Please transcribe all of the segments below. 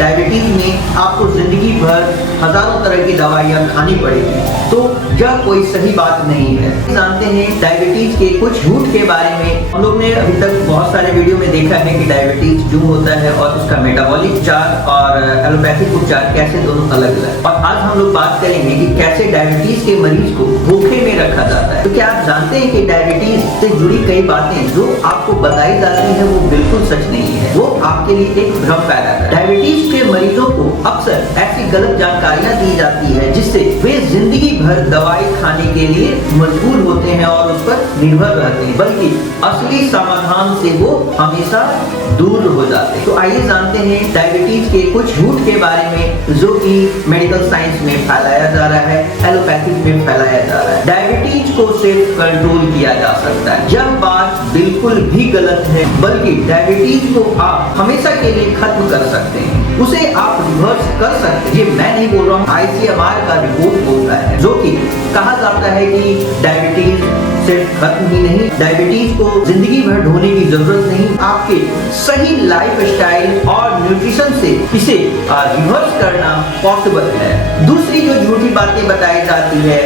Diabetes में आपको जिंदगी भर हजारों तरह की दवाइयाँ खानी पड़ेगी, तो यह कोई सही बात नहीं है। जानते हैं डायबिटीज के कुछ झूठ के बारे में। हम लोग ने अभी तक बहुत सारे वीडियो में देखा है कि डायबिटीज क्यों होता है और उसका मेटाबॉलिक उपचार और एलोपैथिक उपचार कैसे दोनों अलग अलग। और आज हम लोग बात करेंगे कि कैसे डायबिटीज के मरीज को धोखे में रखा जाता है। तो क्या आप जानते हैं कि डायबिटीज से जुड़ी कई बातें जो आपको बताई जाती है वो बिल्कुल सच नहीं है, वो आपके लिए एक भ्रम पैदा कर। डायबिटीज के मरीजों को अक्सर ऐसी गलत जानकारियां दी जाती है जिससे वे जिंदगी भर दवाई खाने के लिए मजबूर होते हैं और उस पर निर्भर रहते हैं, बल्कि असली समाधान से वो हमेशा दूर हो जाते हैं। तो आइए जानते हैं डायबिटीज के कुछ झूठ के बारे में जो कि मेडिकल साइंस में फैलाया जा रहा है, एलोपैथिक में फैलाया जा रहा है। डायबिटीज को सिर्फ कंट्रोल किया जा सकता है, यह बात बिल्कुल भी गलत है, बल्कि डायबिटीज को आप हमेशा के लिए खत्म कर सकते हैं, उसे आप रिवर्स कर सकते हैं। ये मैं नहीं बोल रहा हूँ, ICMR का रिपोर्ट बोलता है, जो कि कहा जाता है कि डायबिटीज सिर्फ खत्म ही नहीं, डायबिटीज को जिंदगी भर ढोने की जरूरत नहीं, आपके सही लाइफ स्टाइल और न्यूट्रिशन से इसे रिवर्स करना पॉसिबल है। दूसरी जो झूठी बातें बताई जाती है,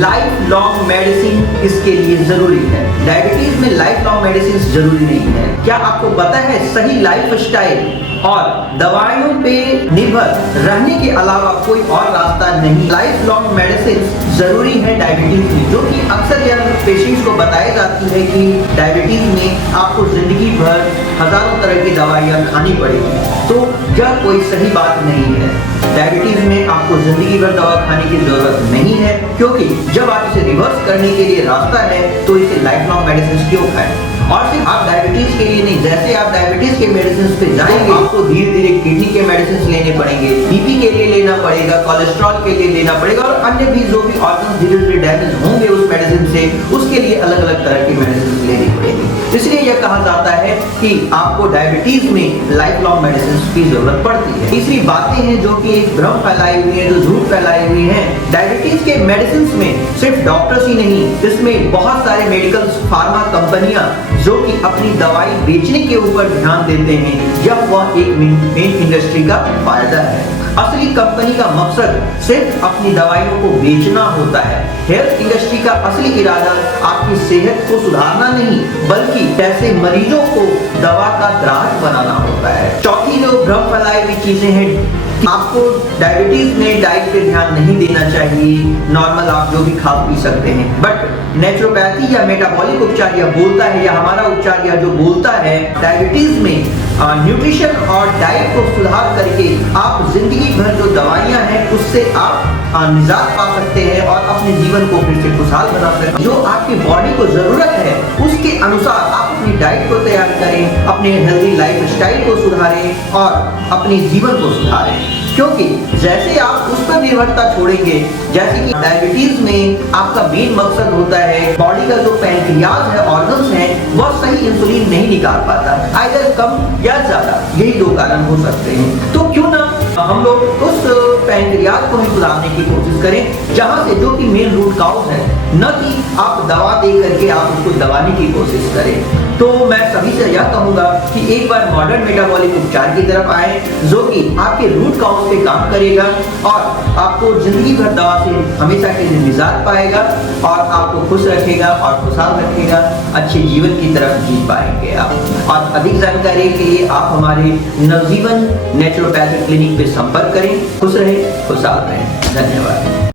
लाइफ लॉन्ग मेडिसिन इसके लिए जरूरी है। डायबिटीज में लाइफ लॉन्ग मेडिसिन जरूरी नहीं है। क्या आपको पता है सही लाइफ स्टाइल और दवाइयों पे निर्भर रहने के अलावा कोई और रास्ता नहीं। लाइफ लॉन्ग मेडिसिन जरूरी है डायबिटीज में, जो कि अक्सर यह पेशेंट्स को बताई जाती है कि डायबिटीज में आपको जिंदगी भर हजारों तरह की दवाइयाँ खानी पड़ेगी, तो यह कोई सही बात नहीं है। डायबिटीज में आपको जिंदगी भर दवा खाने की जरूरत नहीं है, क्योंकि जब आप इसे रिवर्स करने के लिए रास्ता है तो इसे लाइफ लॉन्ग मेडिसिन क्यों खाएं। और सिर्फ आप डायबिटीज के लिए नहीं, जैसे आप डायबिटीज के मेडिसिन पे जाएंगे आपको धीरे धीरे किडनी के मेडिसिन लेने पड़ेंगे, बीपी के लिए लेना पड़ेगा, कोलेस्ट्रॉल के लिए लेना पड़ेगा, और अन्य भी जो भी ऑर्गन धीरे धीरे डैमेज होंगे उस मेडिसिन से, उसके लिए अलग अलग तरह की मेडिसिन लेनी पड़ेगी। इसलिए यह कहा जाता है कि आपको डायबिटीज में लाइफ लॉन्ग मेडिसिन की जरूरत पड़ती है। तीसरी बातें हैं जो कि एक भ्रम फैलाई हुई है, जो झूठ फैलाई हुई है। डायबिटीज के मेडिसिन में सिर्फ डॉक्टर्स ही नहीं, इसमें बहुत सारे मेडिकल फार्मा कंपनियां जो कि अपनी दवाई बेचने के ऊपर ध्यान देते हैं, यह वह एक मेन इंडस्ट्री का फायदा है। असली कंपनी का मकसद सिर्फ अपनी दवाइयों को बेचना होता है। हेल्थ इंडस्ट्री का असली इरादा आपकी सेहत को सुधारना नहीं, बल्कि ऐसे मरीजों को दवा का ग्राहक बनाना होता है। चौथी जो भ्रम फैलाई हुई चीजें हैं, आपको डायबिटीज में डाइट पे ध्यान नहीं देना चाहिए, नॉर्मल आप जो भी खा पी सकते हैं, बट नेचुरोपैथी या मेटाबॉलिक उपचार यह बोलता है, या हमारा उपचार यह जो बोलता है, डायबिटीज में न्यूट्रिशन और डाइट को सुधार करके आप जिंदगी भर जो दवाइयां हैं उससे आप निजात पा सकते हैं और अपने जीवन को फिर से खुशहाल बना सकते हैं। जो आपकी बॉडी को जरूरत है उसके अनुसार आप अपनी डाइट को तैयार करें, अपने हेल्दी लाइफ स्टाइल को सुधारें और अपने जीवन को सुधारें, क्योंकि जैसे आप उस पर निर्भरता छोड़ेंगे, जैसे कि डायबिटीज में आपका मेन मकसद होता है बॉडी का जो पैंक्रियाज है, ऑर्गन्स है, वह सही इंसुलिन नहीं निकाल पाता, आइदर कम या ज्यादा, यही दो कारण हो सकते हैं। तो क्यों ना हम लोग उस पैंक्रियाज को ही सुधारने की कोशिश करें, जहां से जो कि मेन रूट काउज है, न कि आप दवा दे करके आप उसको दबाने की कोशिश करें। तो मैं सभी से यह कहूंगा कि एक बार मॉडर्न मेटाबॉलिक उपचार की तरफ आए, जो कि आपके रूट काउज पे काम करेगा और आपको जिंदगी भर दवा से हमेशा के लिए निजात पाएगा और आपको खुश रखेगा और खुशहाल रखेगा, अच्छे जीवन की तरफ जी पाएंगे आप। और अधिक जानकारी के लिए आप हमारे नवजीवन नेचुरोपैथिक क्लिनिक पे संपर्क करें। खुश रहें, खुशहाल रहें। धन्यवाद।